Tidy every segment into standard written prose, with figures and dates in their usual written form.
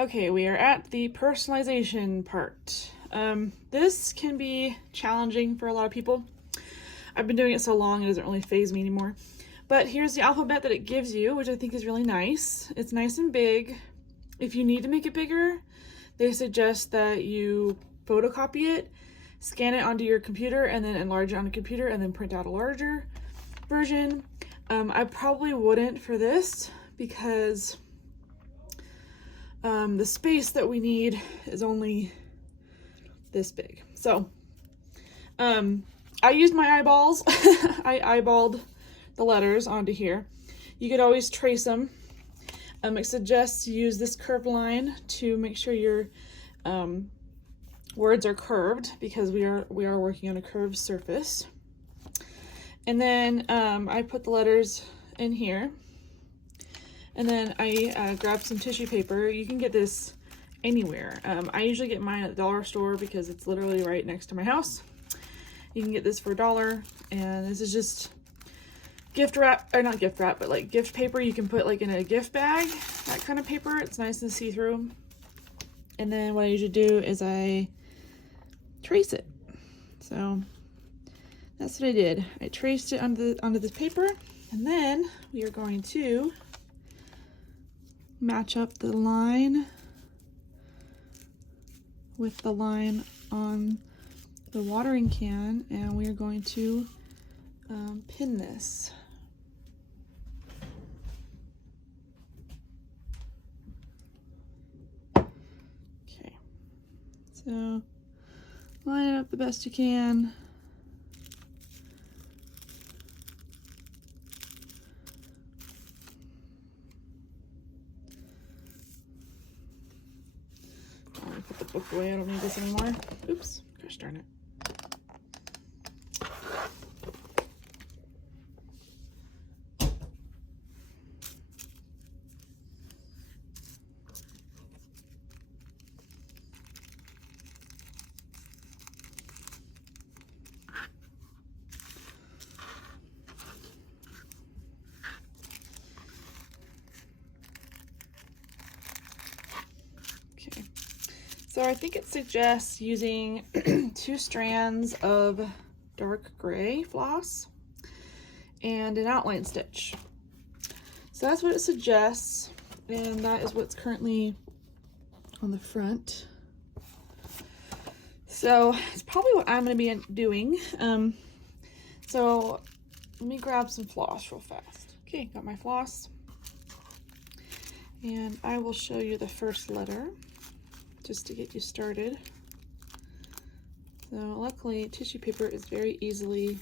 Okay, we are at the personalization part. This can be challenging for a lot of people. I've been doing it so long, it doesn't really faze me anymore. But here's the alphabet that it gives you, which I think is really nice. It's nice and big. If you need to make it bigger, they suggest that you photocopy it, scan it onto your computer, and then enlarge it on a computer, and then print out a larger version. I probably wouldn't for this because the space that we need is only this big. So I used my eyeballs. I eyeballed the letters onto here. You could always trace them. It suggests you use this curved line to make sure your words are curved because we are working on a curved surface. And then I put the letters in here. And then I grabbed some tissue paper. You can get this anywhere. I usually get mine at the dollar store because it's literally right next to my house. You can get this for $1, and this is just gift wrap, or not gift wrap, but like gift paper you can put like in a gift bag, that kind of paper. It's nice and see-through. And then what I usually do is I trace it. So that's what I did. I traced it onto this paper, and then we are going to match up the line with the line on the watering can, and we are going to pin this. Okay, so line it up the best you can. Put the book away, I don't need this anymore. Oops, gosh darn it. So I think it suggests using 2 strands of dark gray floss and an outline stitch. So that's what it suggests, and that is what's currently on the front. So it's probably what I'm going to be doing. So let me grab some floss real fast. Okay, got my floss. And I will show you the first letter, just to get you started. So luckily tissue paper is very easy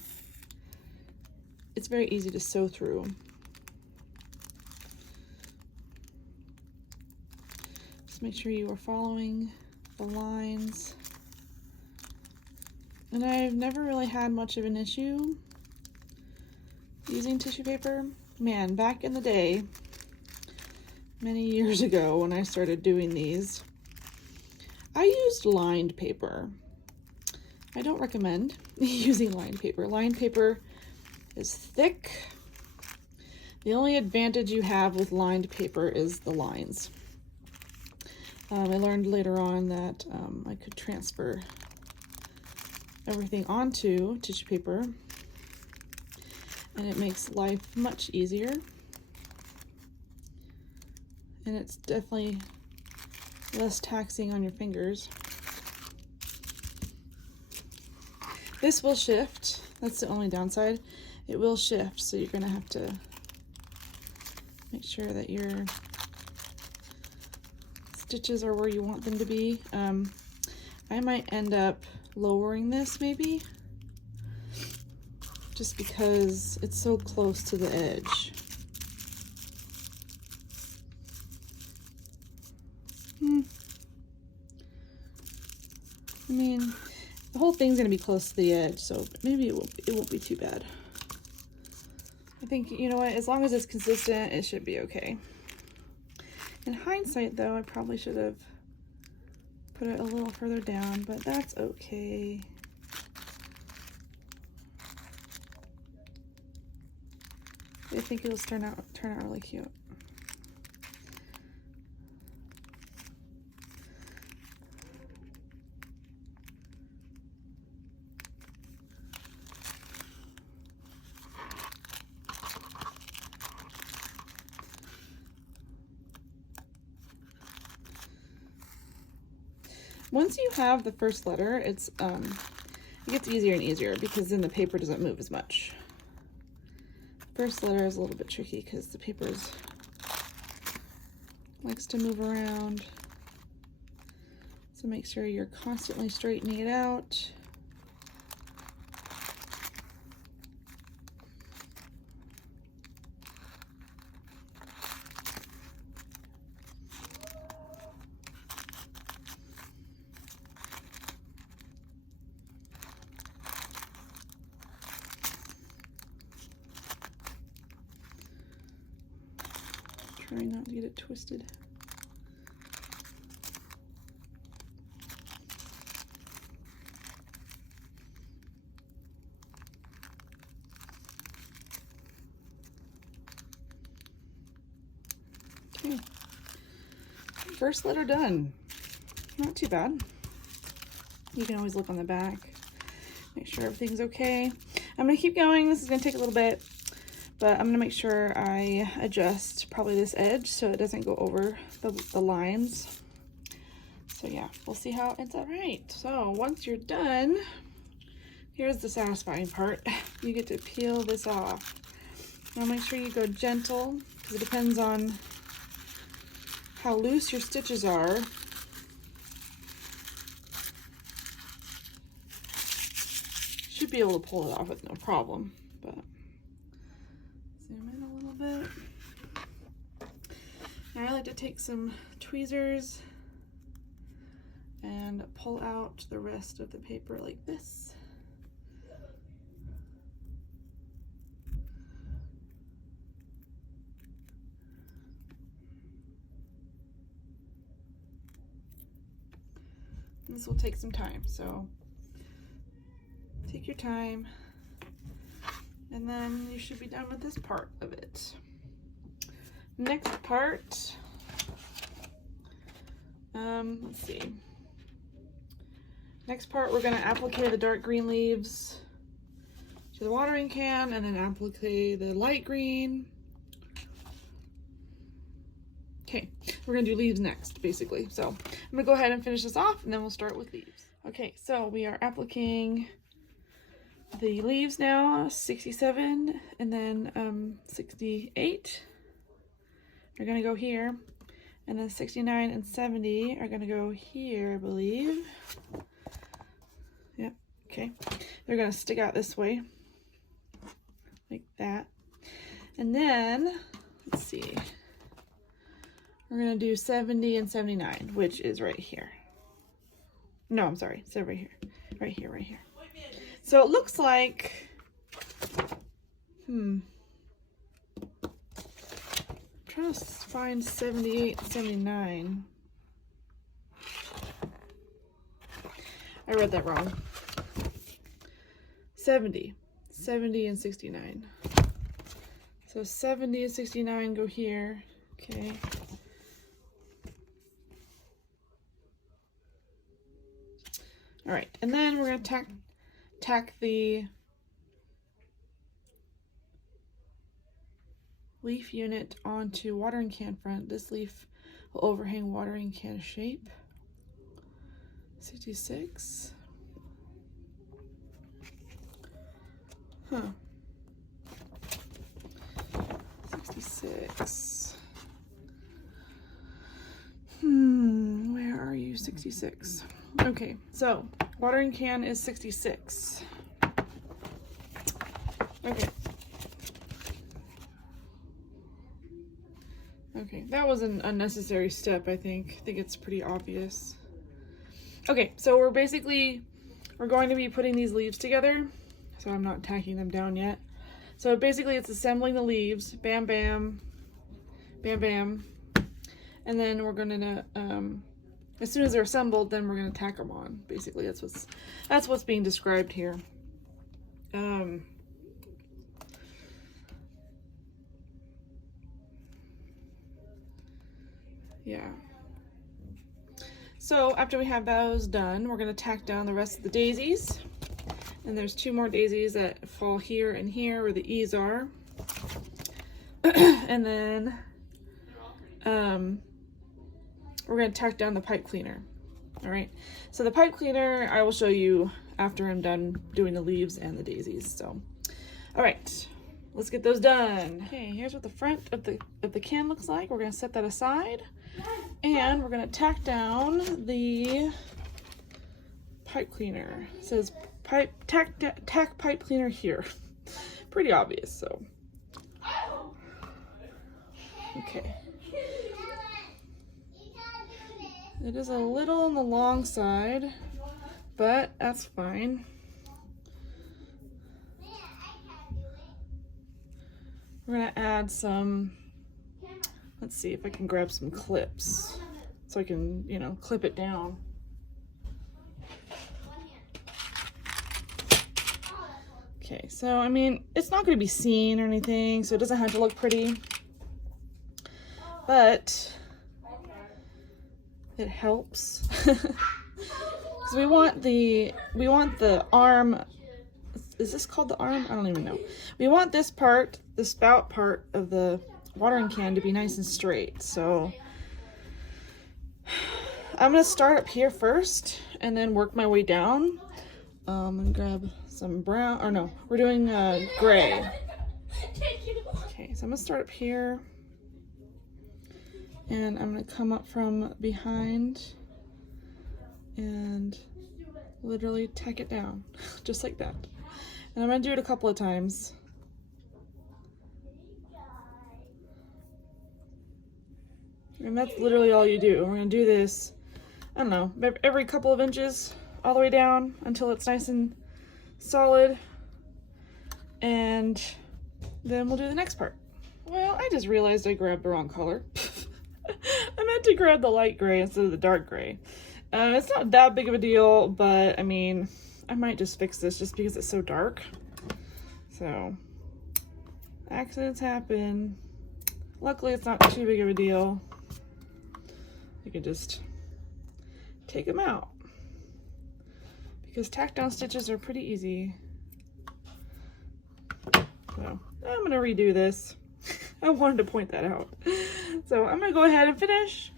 to sew through. Just make sure you are following the lines. And I've never really had much of an issue using tissue paper. Man, back in the day, many years ago when I started doing these, I used lined paper. I don't recommend using lined paper. Lined paper is thick. The only advantage you have with lined paper is the lines. I learned later on that I could transfer everything onto tissue paper, and it makes life much easier. And it's definitely less taxing on your fingers. This will shift. That's the only downside. It will shift, so you're gonna have to make sure that your stitches are where you want them to be. I might end up lowering this maybe, just because it's so close to the edge. I mean, the whole thing's gonna be close to the edge, so maybe it won't be too bad. I think, you know what, as long as it's consistent, it should be okay. In hindsight, though, I probably should have put it a little further down, but that's okay. I think it'll turn out really cute. once you have the first letter, it gets easier and easier because then the paper doesn't move as much. First letter is a little bit tricky because the paper likes to move around. So make sure you're constantly straightening it out. Try not to get it twisted. Okay, first letter done. Not too bad. You can always look on the back, make sure everything's okay. I'm gonna keep going. This is gonna take a little bit, but I'm gonna make sure I adjust probably this edge so it doesn't go over the lines. So yeah, we'll see how it's all right. So once you're done, here's the satisfying part. You get to peel this off. Now make sure you go gentle because it depends on how loose your stitches are. Should be able to pull it off with no problem, but zoom in a little bit. Now I like to take some tweezers and pull out the rest of the paper like this. This will take some time, so take your time, and then you should be done with this part of it. Next part, let's see. Next part, we're gonna applique the dark green leaves to the watering can, and then applique the light green. Okay, we're gonna do leaves next, basically. So I'm gonna go ahead and finish this off, and then we'll start with leaves. Okay, so we are appliquing the leaves now, 67 and then 68 are gonna go here, and then 69 and 70 are gonna go here, I believe. Yep, okay. They're gonna stick out this way, like that. And then, let's see, we're gonna do 70 and 79, which is right here. No, I'm sorry, so right here, right here, right here. So it looks like, I'm trying to find 78 and 79. I read that wrong. 70 and 69. So 70 and 69 go here, okay. All right, and then we're gonna tack the leaf unit onto watering can front. This leaf will overhang watering can shape. 66. Huh. 66. Where are you? 66. Okay, so watering can is 66. Okay. Okay, that was an unnecessary step, I think. I think it's pretty obvious. Okay, so we're going to be putting these leaves together, so I'm not tacking them down yet. So basically it's assembling the leaves, bam, bam, bam, bam, and then we're gonna, as soon as they're assembled, then we're gonna tack them on. Basically, that's what's being described here. Yeah. So after we have those done, we're gonna tack down the rest of the daisies. And there's 2 more daisies that fall here and here where the E's are. And then we're gonna tack down the pipe cleaner. All right, so the pipe cleaner I will show you after I'm done doing the leaves and the daisies. So, all right, let's get those done. Okay, here's what the front of the can looks like. We're gonna set that aside, and we're gonna tack down the pipe cleaner. It says tack pipe cleaner here. Pretty obvious, so. Okay. It is a little on the long side, but that's fine. We're gonna add some, let's see if I can grab some clips so I can, you know, clip it down. Okay, so I mean, it's not gonna be seen or anything, so it doesn't have to look pretty, but it helps. Because we want the arm, is this called the arm? I don't even know. We want this part, the spout part of the watering can, to be nice and straight. So I'm gonna start up here first and then work my way down. I'm gonna grab some brown, or no, we're doing gray. Okay, so I'm gonna start up here and I'm gonna come up from behind and literally tack it down, just like that. And I'm gonna do it a couple of times. And that's literally all you do. We're gonna do this, I don't know, every couple of inches all the way down until it's nice and solid. And then we'll do the next part. Well, I just realized I grabbed the wrong color. I meant to grab the light gray instead of the dark gray. It's not that big of a deal, but I mean, I might just fix this just because it's so dark. So, accidents happen. Luckily, it's not too big of a deal. You can just take them out because tack down stitches are pretty easy. So, I'm gonna redo this. I wanted to point that out. So I'm gonna go ahead and finish,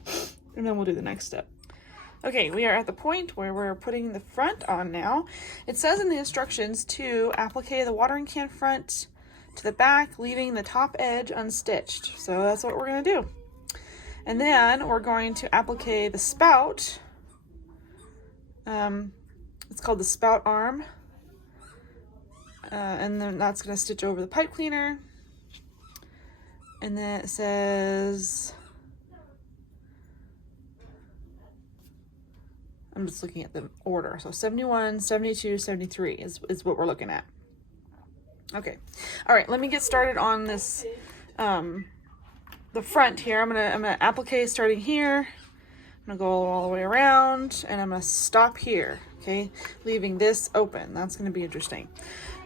and then we'll do the next step. Okay, we are at the point where we're putting the front on now. It says in the instructions to applique the watering can front to the back, leaving the top edge unstitched. So that's what we're gonna do. And then we're going to applique the spout. It's called the spout arm. And then that's gonna stitch over the pipe cleaner. And then it says, I'm just looking at the order. So 71, 72, 73 is what we're looking at. Okay. All right, let me get started on this, the front here. I'm gonna applique starting here. I'm gonna go all the way around and I'm gonna stop here, okay? Leaving this open. That's gonna be interesting.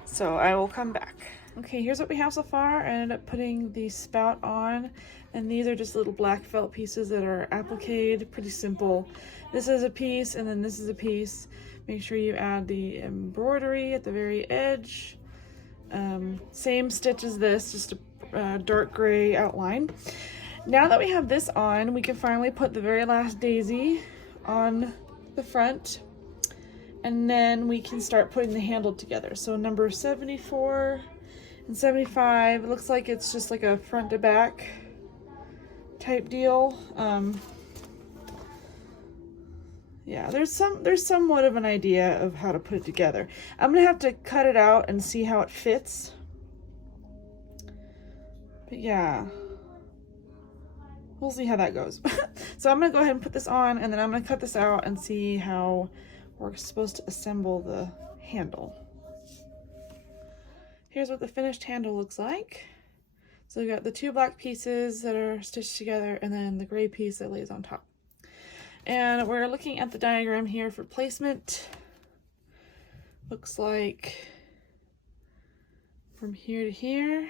So I will come back. Okay, here's what we have so far. I ended up putting the spout on, and these are just little black felt pieces that are appliqued. Pretty simple. This is a piece, and then this is a piece. Make sure you add the embroidery at the very edge. Same stitch as this, just a dark gray outline. Now that we have this on, we can finally put the very last daisy on the front, and then we can start putting the handle together. So number 74 and 75, it looks like it's just like a front to back type deal. Yeah, there's somewhat of an idea of how to put it together. I'm gonna have to cut it out and see how it fits. But yeah, we'll see how that goes. So I'm gonna go ahead and put this on, and then I'm gonna cut this out and see how we're supposed to assemble the handle. Here's what the finished handle looks like. So we got the two black pieces that are stitched together and then the gray piece that lays on top. And we're looking at the diagram here for placement. Looks like from here to here,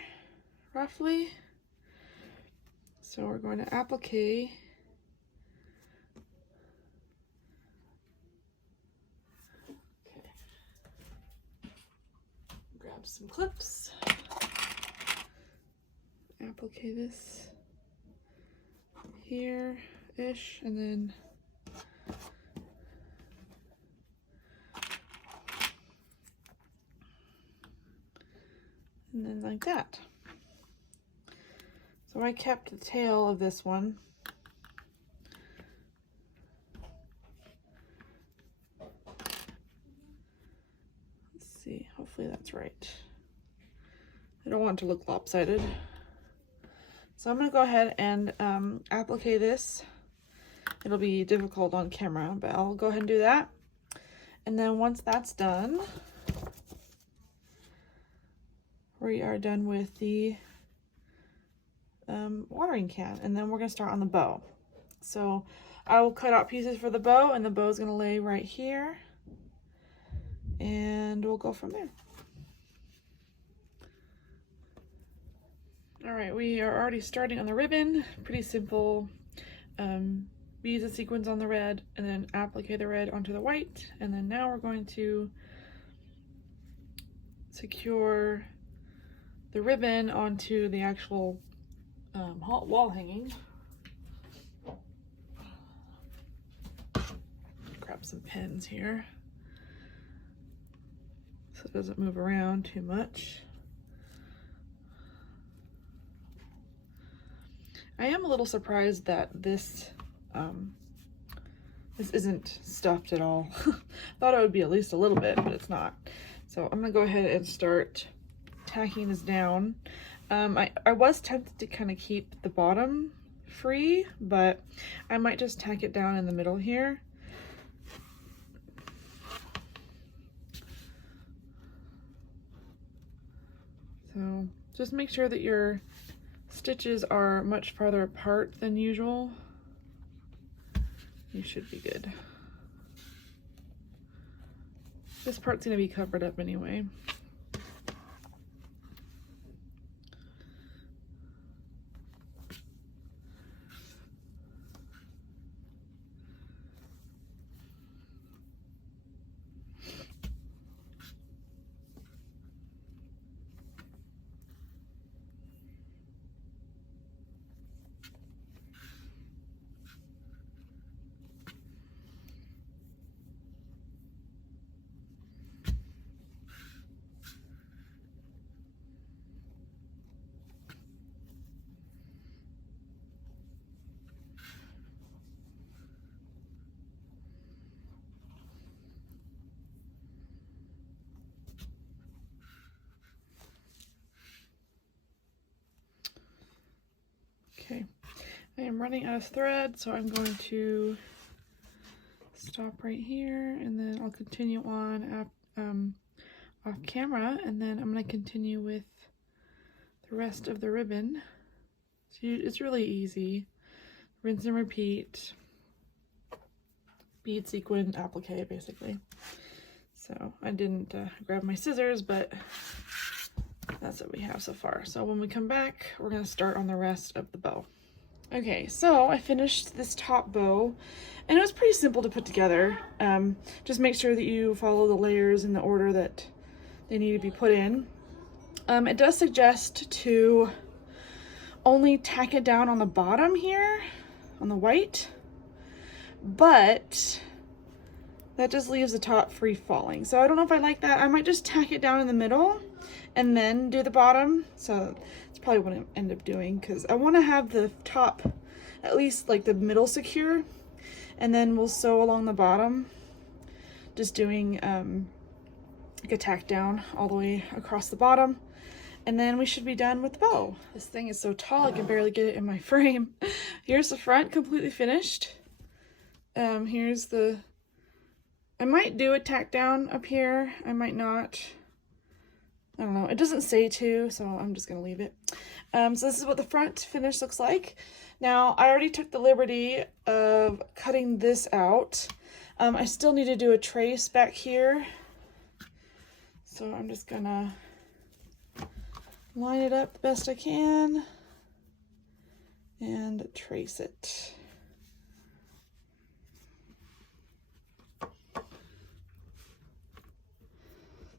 roughly. So we're going to applique some clips, applique this here-ish, and then like that. So I kept the tail of this one. Let's see, hopefully that's right. I don't want it to look lopsided. So I'm gonna go ahead and applique this. It'll be difficult on camera, but I'll go ahead and do that. And then once that's done, we are done with the watering can. And then we're gonna start on the bow. So I will cut out pieces for the bow, and the bow is gonna lay right here. And we'll go from there. All right, we are already starting on the ribbon. Pretty simple. Beads and sequins on the red, and then applique the red onto the white. And then now we're going to secure the ribbon onto the actual wall hanging. Grab some pins here so it doesn't move around too much. I am a little surprised that this isn't stuffed at all. Thought it would be at least a little bit, but it's not. So I'm gonna go ahead and start tacking this down. I was tempted to kind of keep the bottom free, but I might just tack it down in the middle here. So just make sure that your stitches are much farther apart than usual. You should be good. This part's gonna be covered up anyway. Okay, I am running out of thread, so I'm going to stop right here, and then I'll continue on off camera, and then I'm going to continue with the rest of the ribbon. So it's really easy. Rinse and repeat. Bead, sequin, applique, basically. So I didn't grab my scissors, but that's what we have so far. So when we come back, we're going to start on the rest of the bow. Okay, so I finished this top bow, and it was pretty simple to put together. Just make sure that you follow the layers in the order that they need to be put in. It does suggest to only tack it down on the bottom here, on the white, but that just leaves the top free falling. So I don't know if I like that. I might just tack it down in the middle and then do the bottom. So it's probably what I end up doing, because I want to have the top at least like the middle secure, and then we'll sew along the bottom, just doing like a tack down all the way across the bottom, and then we should be done with the bow. This thing is so tall I can barely get it in my frame. Here's the front, completely finished. Here's the, I might do a tack down up here, I might not. I don't know, it doesn't say to, so I'm just gonna leave it. So this is what the front finish looks like. Now, I already took the liberty of cutting this out. I still need to do a trace back here. So I'm just gonna line it up the best I can and trace it.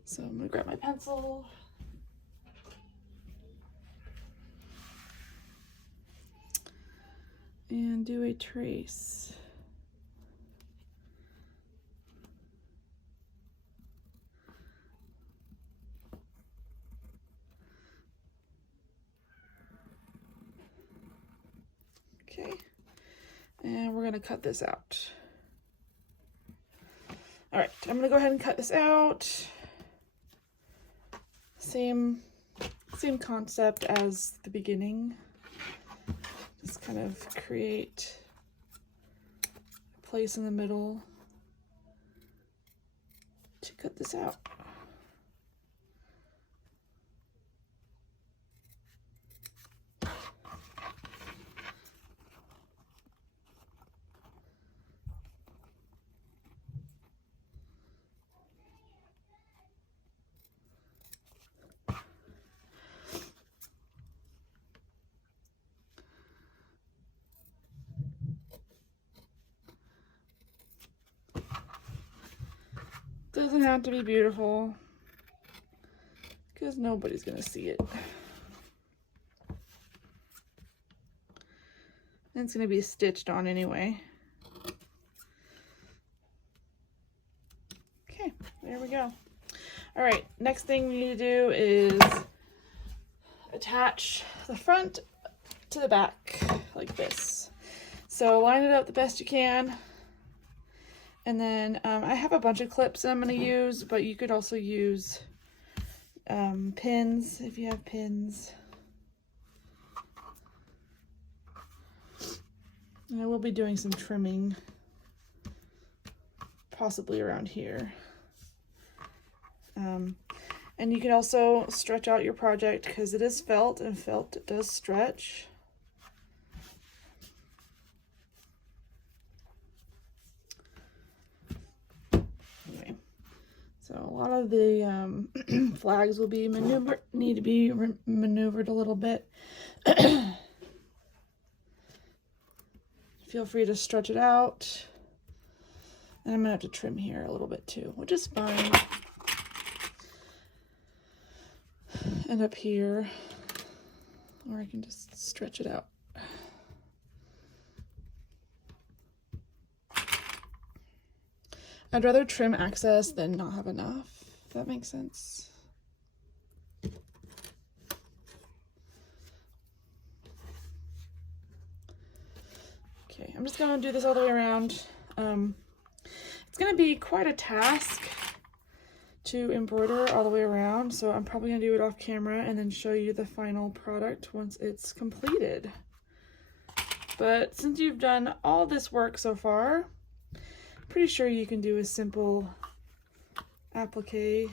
So I'm gonna grab my pencil. And do a trace. gonna cut this out. All right, I'm gonna go ahead and cut this out. Same concept as the beginning. Just kind of create a place in the middle to cut this out. Doesn't have to be beautiful because nobody's gonna see it. And it's gonna be stitched on anyway. Okay, there we go. All right, next thing we need to do is attach the front to the back like this. So line it up the best you can. And then I have a bunch of clips that I'm going to use, but you could also use pins if you have pins. And I will be doing some trimming, possibly around here. And you can also stretch out your project because it is felt, and felt does stretch. So a lot of the flags will be need to be maneuvered a little bit. Feel free to stretch it out. And I'm gonna have to trim here a little bit too, which is fine. And up here, or I can just stretch it out. I'd rather trim excess than not have enough, if that makes sense. Okay, I'm just gonna do this all the way around. It's gonna be quite a task to embroider all the way around, so I'm probably gonna do it off camera and then show you the final product once it's completed. But since you've done all this work so far, pretty sure you can do a simple applique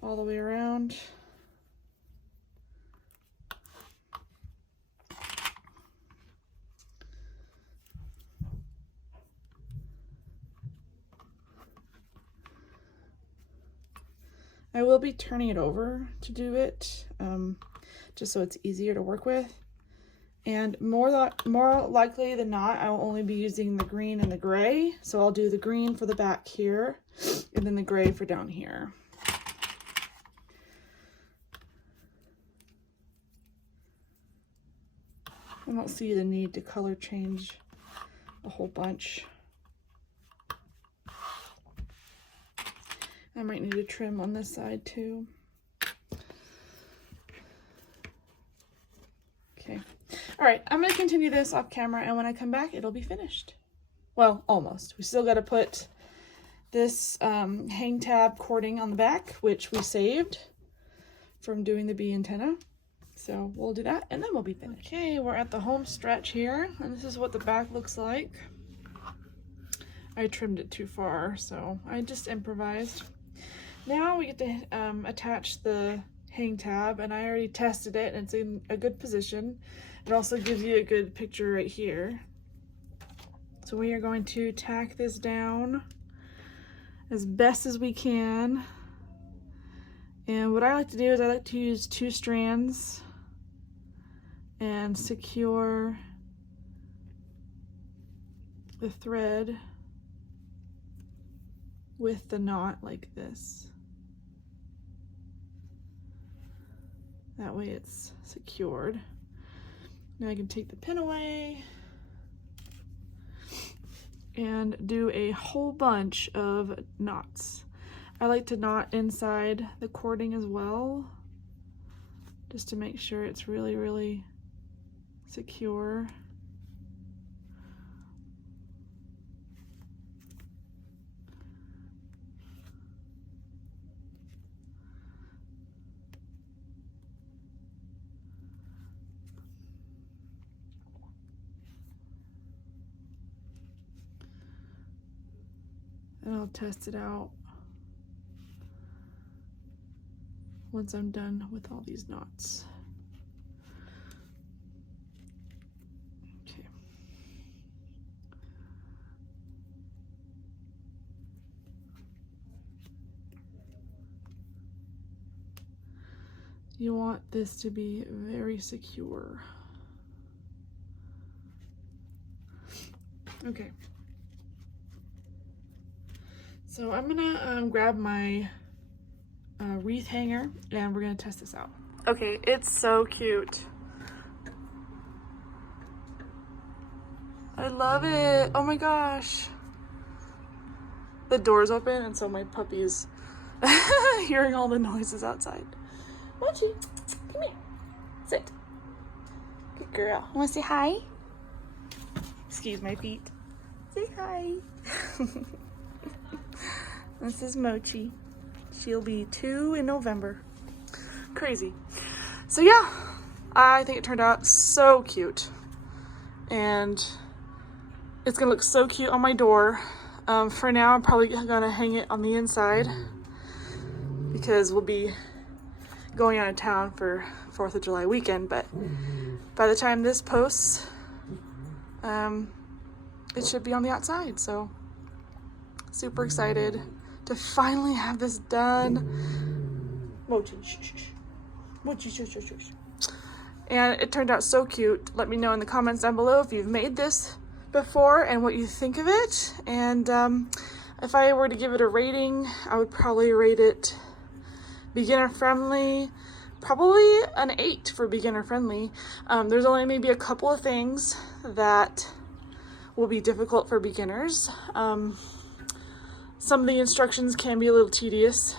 all the way around. I will be turning it over to do it, just so it's easier to work with. And more likely than not, I will only be using the green and the gray. So I'll do the green for the back here, and then the gray for down here. I don't see the need to color change a whole bunch. I might need to trim on this side too. Okay. All right, I'm gonna continue this off camera, and when I come back, it'll be finished. Well, almost. We still gotta put this hang tab cording on the back, which we saved from doing the bee antenna. So we'll do that, and then we'll be finished. Okay, we're at the home stretch here, and this is what the back looks like. I trimmed it too far, so I just improvised. Now we get to attach the hang tab, and I already tested it, and it's in a good position. It also gives you a good picture right here. So we are going to tack this down as best as we can. And what I like to do is I like to use 2 strands and secure the thread with the knot like this. That way it's secured. Now I can take the pin away and do a whole bunch of knots. I like to knot inside the cording as well, just to make sure it's really, really secure. and I'll test it out once I'm done with all these knots. Okay. You want this to be very secure. Okay. So I'm gonna grab my wreath hanger and we're gonna test this out. Okay, it's so cute. I love it. Oh my gosh. The door's open and so my puppy's hearing all the noises outside. Mochi, come here. Sit. Good girl. Wanna say hi? Excuse my feet. Say hi. This is Mochi. She'll be 2 in November. Crazy. So yeah, I think it turned out so cute. And it's gonna look so cute on my door. For now, I'm probably gonna hang it on the inside because we'll be going out of town for 4th of July weekend, but by the time this posts, it should be on the outside, so super excited to finally have this done. Mochi, shh, shh, shh. Mochi, shh, shh, shh, shh. And it turned out so cute. Let me know in the comments down below if you've made this before and what you think of it. And if I were to give it a rating, I would probably rate it beginner friendly, probably an 8 for beginner friendly. There's only maybe a couple of things that will be difficult for beginners. Some of the instructions can be a little tedious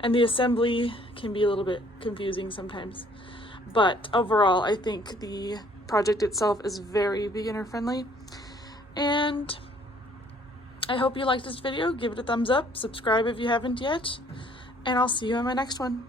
and the assembly can be a little bit confusing sometimes. But overall, I think the project itself is very beginner friendly. And I hope you liked this video. Give it a thumbs up, subscribe if you haven't yet, and I'll see you in my next one.